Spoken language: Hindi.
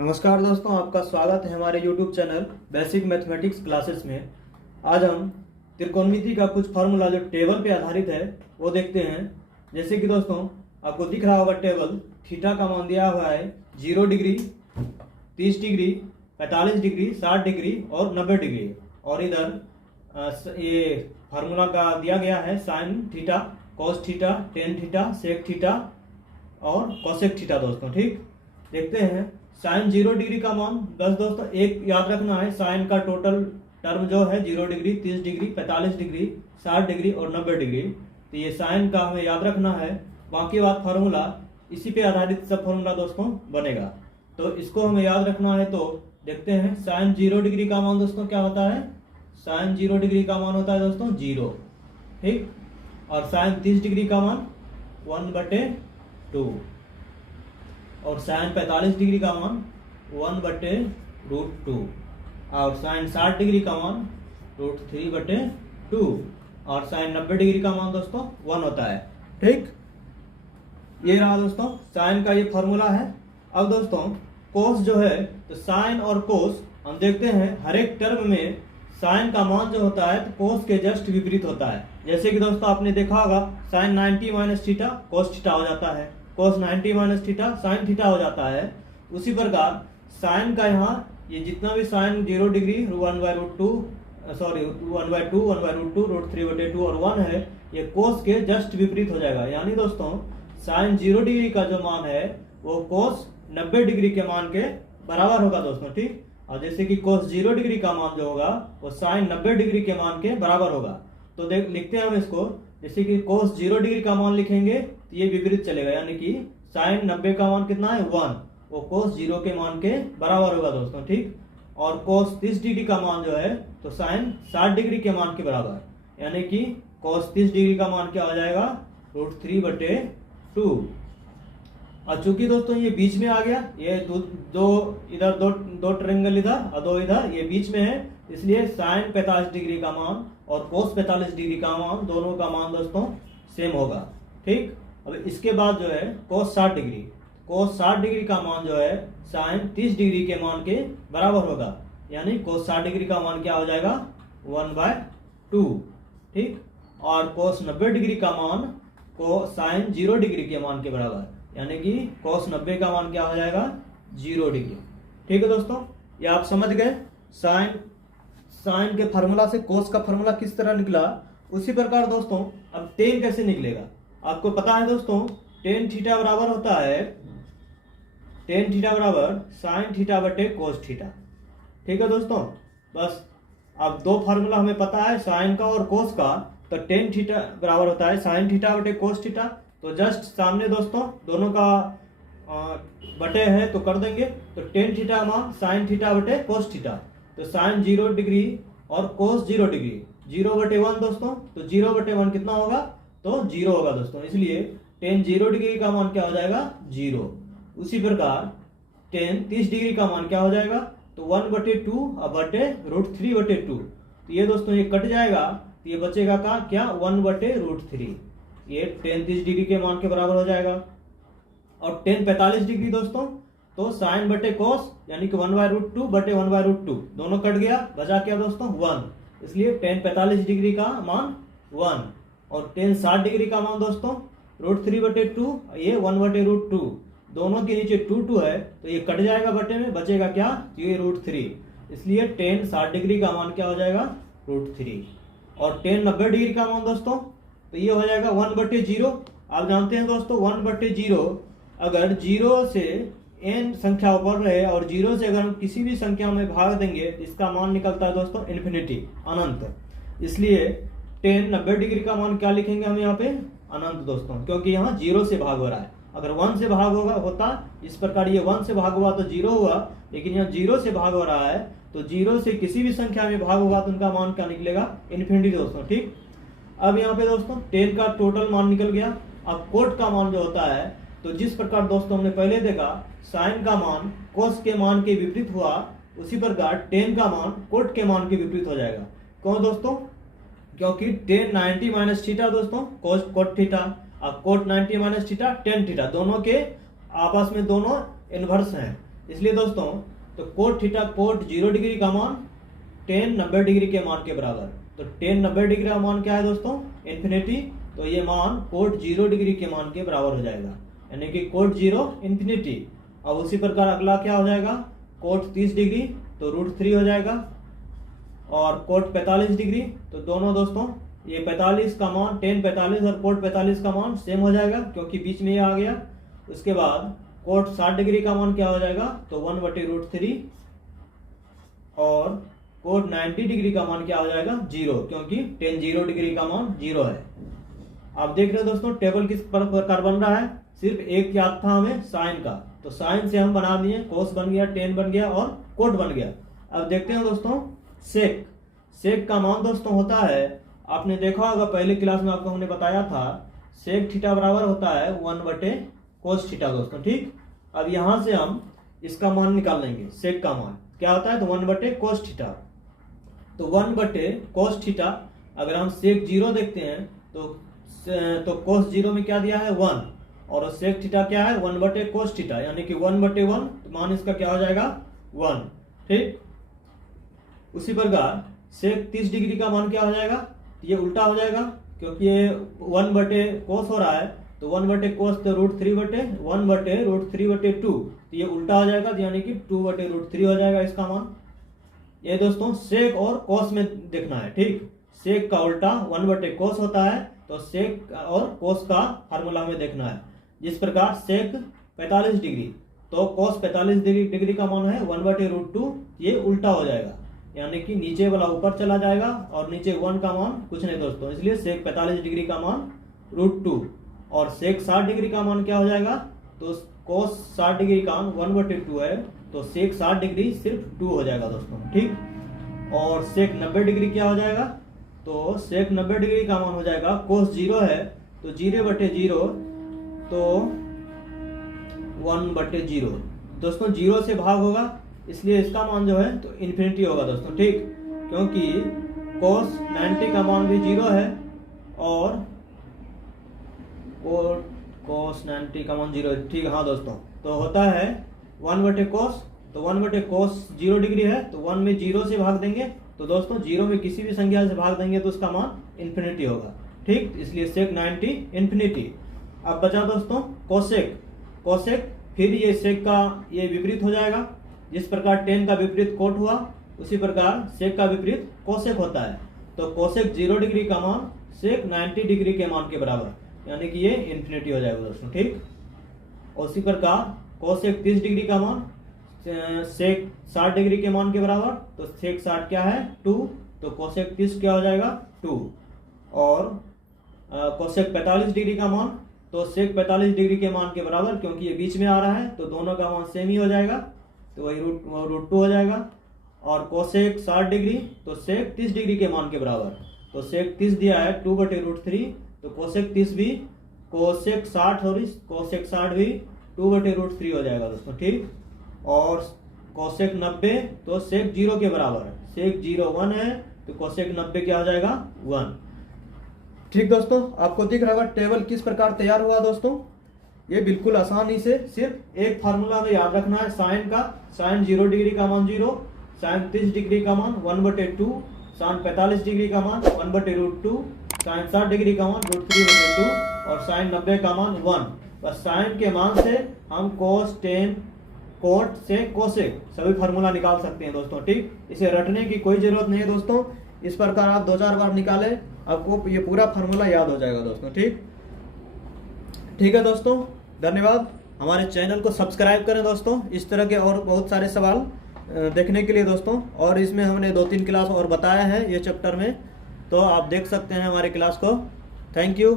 नमस्कार दोस्तों, आपका स्वागत है हमारे YouTube channel basic mathematics classes में। आज हम त्रिकोणमिति का कुछ फार्मूला जो टेबल पे आधारित है वो देखते हैं। जैसे कि दोस्तों आपको दिख रहा होगा टेबल, थीटा का मान दिया हुआ है 0 डिग्री, 30 डिग्री, 45 डिग्री, 60 डिग्री और 90 डिग्री। और इधर ये फार्मूला का दिया गया है sine theta, cos theta, tan theta, sec theta और कोसेक थीटा। दोस्तों ठीक, देखते हैं साइन 0 डिग्री का मान। बस दोस्तों एक याद रखना है, साइन का टोटल टर्म जो है 0 डिग्री, 30 डिग्री, 45 डिग्री, 60 डिग्री और 90 डिग्री। तो ये साइन का हमें याद रखना है। बाकी बात फार्मूला इसी पे आधारित सब फार्मूला दोस्तों बनेगा, तो इसको हमें याद रखना है। तो देखते हैं साइन 0 डिग्री का मान दोस्तों क्या होता है। साइन 0 डिग्री का मान होता है दोस्तों 0, ठीक। और साइन 30 डिग्री का मान 1/2 और साइन 45 डिग्री का मान 1/√2 और साइन 60 डिग्री का मान √3/2 और साइन 90 डिग्री का मान दोस्तों 1 होता है, ठीक। ये रहा दोस्तों साइन का ये फॉर्मूला है। अब दोस्तों कोस जो है, तो साइन और कोस हम देखते हैं हर एक टर्म में साइन का मान जो होता है तो कोस के जस्ट विपरीत होता है। जैसे कि दोस्तों आपने देखा होगा sine 90 minus theta cos theta हो जाता है, cos 90 minus theta sine theta हो जाता है। उसी प्रकार साइन का यहाँ ये जितना भी साइन 0 डिग्री 1/√2 √3/2 और 1 है, ये कोस के जस्ट विपरीत हो जाएगा। यानी दोस्तों साइन 0 डिग्री का जो मान है वो कोस 90 डिग्री के मान के बराबर होगा दोस्तों, ठीक। और जैसे कि कोस 0 डिग्री का मान जो होगा वो साइन 90 डिग्री के मान के बराबर होगा। तो देख लिखते हैं हम इसको, जैसे कि कोस 0 डिग्री का मान लिखेंगे तो ये विपरीत चलेगा, यानी कि साइन 90 का मान कितना है 1, वो कोस 0 के मान के बराबर होगा दोस्तों, ठीक। और कोस 30 डिग्री का मान जो है तो साइन 60 डिग्री के मान के बराबर, यानी कि कोस 30 डिग्री का मान क्या हो जाएगा √3/2। और चूंकि दोस्तों ये बीच में आ गया, ये दो इधर दो ट्रायंगल इधर और दो इधर, ये बीच में है, इसलिए साइन 45 डिग्री का मान और कोस 45 डिग्री का मान, दोनों का मान दोस्तों सेम होगा, ठीक। अब इसके बाद जो है कोस 60 डिग्री, कोस 60 डिग्री का मान जो है साइन 30 डिग्री के मान के बराबर होगा, यानी कोस 60 डिग्री का मान क्या हो जाएगा 1/2, ठीक। और कोस 90 डिग्री का मान को साइन 0 डिग्री के मान के बराबर, यानी कि कोस 90 का मान क्या हो जाएगा 0 डिग्री, ठीक है दोस्तों। ये आप समझ गए साइन के फार्मूला से कोस का फार्मूला किस तरह निकला। उसी प्रकार दोस्तों अब टेन कैसे निकलेगा, आपको पता है दोस्तों टेन थीटा बराबर होता है, टेन थीटा बराबर साइन थीटा बटे कोस थीटा, ठीक है दोस्तों। बस अब दो फार्मूला हमें पता है साइन का और कोस का, तो टेन थीटा बराबर होता है साइन थीटा बटे कोस थीटा। तो जस्ट सामने दोस्तों दोनों का बटे है तो कर देंगे, तो टेन थीटा मान साइन थीटा बटे कोस थीटा, तो साइन 0 डिग्री और कोस 0 डिग्री 0/1 दोस्तों, तो 0/1 कितना होगा तो 0 होगा दोस्तों, इसलिए टेन 0 डिग्री का मान क्या हो जाएगा 0। उसी प्रकार टेन 30 डिग्री का मान क्या हो जाएगा तो 1/2 और बटे √3/2, तो ये दोस्तों ये कट जाएगा, तो ये बचेगा का क्या 1/√3, ये टेन 30 डिग्री के मान के बराबर हो जाएगा। और टेन 45 डिग्री दोस्तों तो साइन बटे कोस, यानी कि 1/√2 बटे 1/√2 दोनों कट गया, बचा क्या दोस्तों 1, इसलिए टेन 45 डिग्री का मान 1। और टेन 60 डिग्री का मान दोस्तों √3/2, ये 1/√2 दोनों के नीचे 2 है, तो ये कट जाएगा बटे में, बचेगा क्या ये √3, इसलिए टेन 60 डिग्री का मान क्या हो जाएगा √3। और टेन 90 डिग्री का मान दोस्तों तो ये हो जाएगा 1/0। आप जानते हैं दोस्तों 1/0 अगर 0 से n संख्या ऊपर रहे और 0 से अगर हम किसी भी संख्या में भाग देंगे तो इसका मान निकलता है दोस्तों इन्फिनिटी, अनंत। इसलिए टेन 90 डिग्री का मान क्या लिखेंगे हम यहाँ पे अनंत दोस्तों, क्योंकि यहाँ 0 से भाग हो रहा है। अगर 1 से भाग होता इस प्रकार, ये 1 से भाग हुआ तो 0 हुआ, लेकिन यहाँ 0 से भाग हो रहा है, तो 0 से किसी भी संख्या में भाग होगा तो उनका मान क्या निकलेगा इन्फिनिटी दोस्तों, ठीक। अब यहाँ पे दोस्तों टेन का टोटल मान निकल गया। अब कोट का मान जो होता है, तो जिस प्रकार दोस्तों हमने पहले देखा साइन का मान कोस के मान के विपरीत हुआ, उसी प्रकार टेन का मान कोट के मान के विपरीत हो जाएगा। क्यों दोस्तों, क्योंकि टेन 90 माइनस थीटा दोस्तों कोट थीटा, अब cot 90 minus theta tan theta, दोनों के आपस में दोनों इनवर्स हैं, इसलिए दोस्तों तो कोट थीटा कोट 0 डिग्री का मान tan 90 डिग्री के मान के बराबर। तो tan 90 डिग्री का मान क्या है दोस्तों? इन्फिनिटी। तो ये मान कोट 0 डिग्री के मान के बराबर हो जाएगा, यानी कि कोट 0 इन्फिनिटी। अब उसी प्रकार अगला क्या हो जाएगा? कोट 30 डिग्री तो √3 हो जाएगा, और कोट 45 डिग्री तो दोनों दोस्तों ये 45 का मान tan 45 और कोट 45 का मान सेम हो जाएगा क्योंकि बीच में ये आ गया। उसके बाद कोट 60 डिग्री का मान क्या हो जाएगा? तो 1/√3, और कोट 90 डिग्री का मान क्या हो जाएगा? 0, क्योंकि tan 0 डिग्री का मान 0 है। आप देख रहे हो दोस्तों टेबल किस प्रकार बन रहा है? सिर्फ एक याद था हमें साइन का, तो साइन से हम बना दिए, कोस बन गया, tan बन गया और कोट बन गया। अब देखते हैं दोस्तों सेक। सेक का मान दोस्तों होता है, आपने देखा होगा पहले क्लास में आपको हमने बताया था, सेक थीटा बराबर होता है 1/cos थीटा दोस्तों, ठीक। अब यहां से हम इसका मान निकाल लेंगे। सेक का मान क्या होता है? तो 1/cos थीटा। तो 1/cos थीटा अगर हम सेक 0 देखते हैं तो cos 0 में क्या दिया है? 1, और सेक थीटा क्या है? 1/cos थीटा, यानी कि 1/1, तो मान इसका क्या हो जाएगा? 1, ठीक। उसी प्रकार सेक 30 डिग्री का मान क्या हो जाएगा? ये उल्टा हो जाएगा क्योंकि ये 1/cos हो रहा है, तो 1/cos तो √3/1/√3/2, तो ये उल्टा हो जाएगा, यानी कि 2/√3 हो जाएगा इसका मान। ये दोस्तों सेक और कोस में देखना है, ठीक। सेक का उल्टा 1/cos होता है, तो सेक और कोस का फार्मूला में देखना है। जिस प्रकार सेक 45 डिग्री तो कोस 45 डिग्री का मान है 1/√2, ये उल्टा हो जाएगा, यानी कि नीचे वाला ऊपर चला जाएगा और नीचे 1 का मान कुछ नहीं दोस्तों, इसलिए सेक 45 डिग्री का मान √2, और सेक 60 डिग्री का मान क्या हो जाएगा? तो कोस 60 डिग्री का मान 1/2 है, तो सेक 60 डिग्री सिर्फ 2 हो जाएगा दोस्तों, ठीक। और सेक 90 डिग्री क्या हो जाएगा? तो सेक 90 डिग्री का मान हो जाएगा, कोस 0 है तो 0/0, तो 1/0 दोस्तों, 0 से भाग होगा, इसलिए इसका मान जो है तो इन्फिनिटी होगा दोस्तों, ठीक। क्योंकि cos 90 का मान भी 0 है और cos 90 का मान 0 है, ठीक। हाँ दोस्तों, तो होता है 1/cos, तो 1/cos 0 डिग्री है, तो 1 में 0 से भाग देंगे, तो दोस्तों 0 में किसी भी संख्या से भाग देंगे तो उसका मान इन्फिनिटी होगा, ठीक। इसलिए सेक 90 इन्फिनिटी। अब बचा दोस्तों कोसेक। कोसेक फिर ये सेक का ये विपरीत हो जाएगा, जिस प्रकार tan का विपरीत कोट हुआ उसी प्रकार सेक का विपरीत कोसेक होता है। तो कोसेक 0 डिग्री का मान सेक 90 डिग्री के मान के बराबर, यानी कि ये इन्फिनिटी हो जाएगा दोस्तों, ठीक। उसी प्रकार कोसेक 30 डिग्री का मान सेक 60 डिग्री के मान के बराबर, तो सेक 60 क्या है? 2, तो कोसेक 30 क्या हो जाएगा? 2। और कोसेक 45 डिग्री का मान, तो सेक 45 डिग्री के मान के बराबर, क्योंकि ये बीच में आ रहा है तो दोनों का मान सेम ही हो जाएगा, तो वही √2 हो जाएगा। और कोसेक 60 डिग्री तो सेक 30 डिग्री के मान के बराबर, तो सेक 30 दिया है 2/√3, तो कोसेक 30 भी कोसेक 60 और कोसेक 60 भी 2/√3 हो जाएगा दोस्तों, ठीक। और कोसेक 90 तो सेक 0 के बराबर है, सेक 0 1 है, तो कोसेक 90 क्या हो जाएगा? 1, ठीक दोस्तों। आपको दिख रहा होगा टेबल किस प्रकार तैयार हुआ दोस्तों। ये बिल्कुल आसानी से सिर्फ एक फार्मूला में याद रखना है साइन का। साइन 0 डिग्री का मान 0, साइन 30 डिग्री का मान 1/2, साइन 45 डिग्री का मान 1/√2, साइन 60 डिग्री का मान √3/2 और साइन 90 का मान 1। बस साइन के मान से हम कोस, टेन, कोट से कोसेक सभी फार्मूला निकाल सकते हैं दोस्तों, ठीक। इसे रटने की कोई जरूरत नहीं है दोस्तों, इस प्रकार आप 2-4 बार निकालें, आपको ये पूरा फार्मूला याद हो जाएगा दोस्तों, ठीक है दोस्तों। धन्यवाद। हमारे चैनल को सब्सक्राइब करें दोस्तों, इस तरह के और बहुत सारे सवाल देखने के लिए दोस्तों। और इसमें हमने 2-3 क्लास और बताया है ये चैप्टर में, तो आप देख सकते हैं हमारे क्लास को। Thank you.